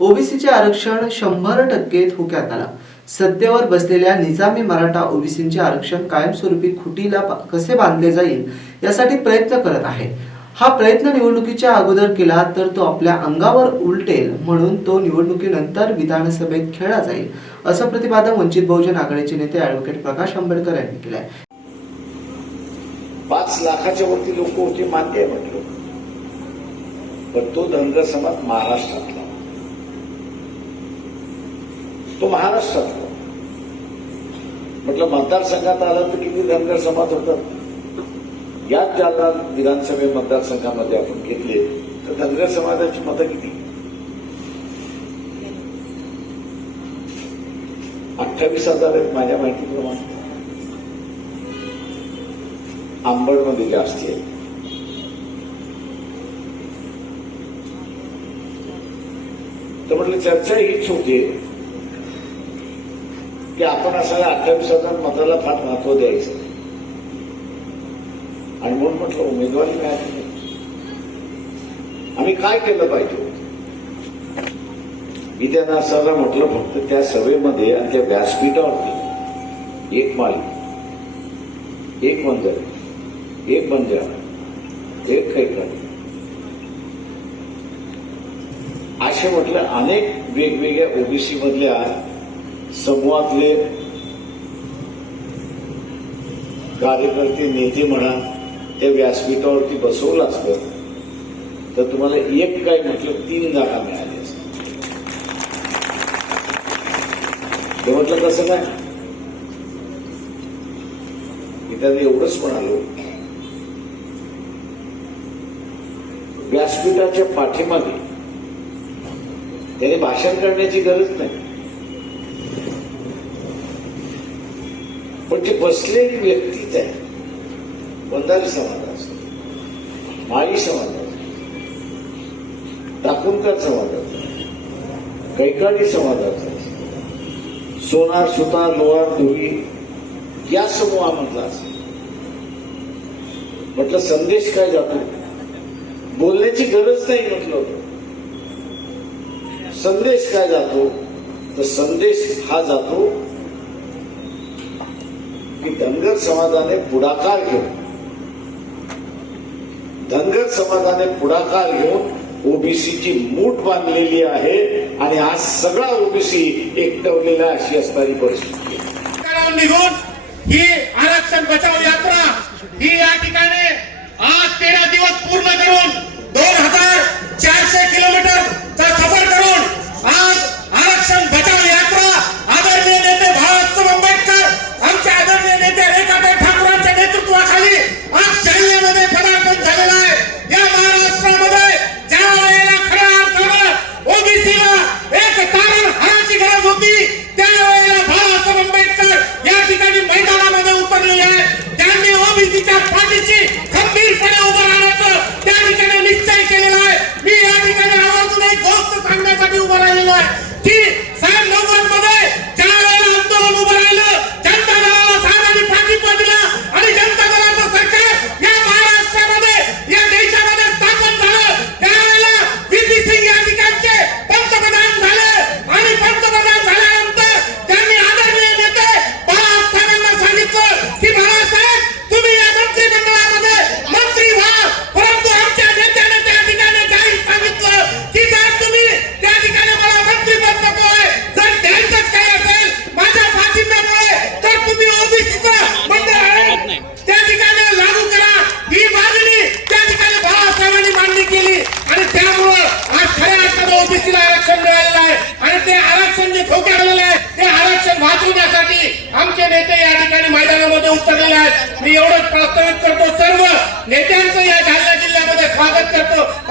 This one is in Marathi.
ओबीसीचे आरक्षण शंभर टक्के धोक्यात आला. सत्तेवर बसलेल्या निजामी मराठा ओबीसीचे आरक्षण कायमस्वरूपी खुटीला कसे बांधले जाईल यासाठी प्रयत्न करत आहे. हा प्रयत्न निवडणुकीच्या अगोदर केला तर तो आपल्या अंगावर उलटेल म्हणून तो निवडणुकीनंतर विधानसभेत खेळला जाईल असं प्रतिपादन वंचित बहुजन आघाडीचे नेते ऍडव्होकेट प्रकाश आंबेडकर यांनी केलं आहे पाच लाखाच्या वरती लोक होते मान्य आहे म्हटलं. पण तो धनगर समाज महाराष्ट्रातला. तो महाराष्ट्रातला म्हटलं मतदारसंघात आला तर किती धनगर समाज होतात याच जालना विधानसभे मतदारसंघामध्ये आपण घेतले तर धनगर समाजाची मतं किती? अठ्ठावीस हजार आहेत माझ्या माहितीप्रमाणे. आंबडमध्ये जास्ती आहे तर म्हटलं चर्चा हीच होती. की आपण असायला अठ्ठावीस हजार मताला फार महत्त्व द्यायचं. आणि म्हणून म्हटलं उमेदवारी मिळाली आम्ही काय केलं पाहिजे? मी त्यांना असं म्हटलं फक्त त्या सभेमध्ये आणि त्या व्यासपीठावरती एक माळी एक मंदिर एक बंजारा एक खैकाडी असे म्हटलं अनेक वेगवेगळ्या ओबीसी मधल्या समूहातले कार्यकर्ते नेते म्हणा त्या व्यासपीठावरती बसवलं असतं तर तुम्हाला एक काय म्हटलं तीन जागा मिळाली असत्या ते म्हटलं कसं काय? मी त्यांना एवढंच म्हणालो. व्यासपीठाच्या पाठीमागे त्याने भाषण करण्याची गरज नाही. पण बसलेली व्यक्तीच आहे बंधारी समाज असतो. माळी समाज असतो. टाकुणकर कैकाडी समाजाचा सोनार सुतार लोहार धुळी या समूहामधला असतो. म्हटलं संदेश काय जातो? बोलण्याची गरज नाही म्हटलं होतं. संदेश काय जातो? तर संदेश हा जातो की धनगर समाजाने पुढाकार घेऊन धनगर समाजाने पुढाकार घेऊन ओबीसीची मूठ बांधलेली आहे आणि आज सगळा ओबीसी एकटवलेला अशी असणारी परिस्थिती निघून ही आरक्षण बचाव यात्रा ही या ठिकाणी आज तेरा दिवस पूर्ण करून त्यांनी ओबीसीच्या ओबीसीला आरक्षण मिळालेलं आहे. आणि ते आरक्षण जे धोक्यात आहे ते आरक्षण वाचवण्यासाठी आमचे नेते या ठिकाणी मैदानामध्ये उतरलेले आहेत. मी एवढंच प्रस्तावित करतो सर्व नेत्यांचं या जालना जिल्ह्यामध्ये स्वागत करतो.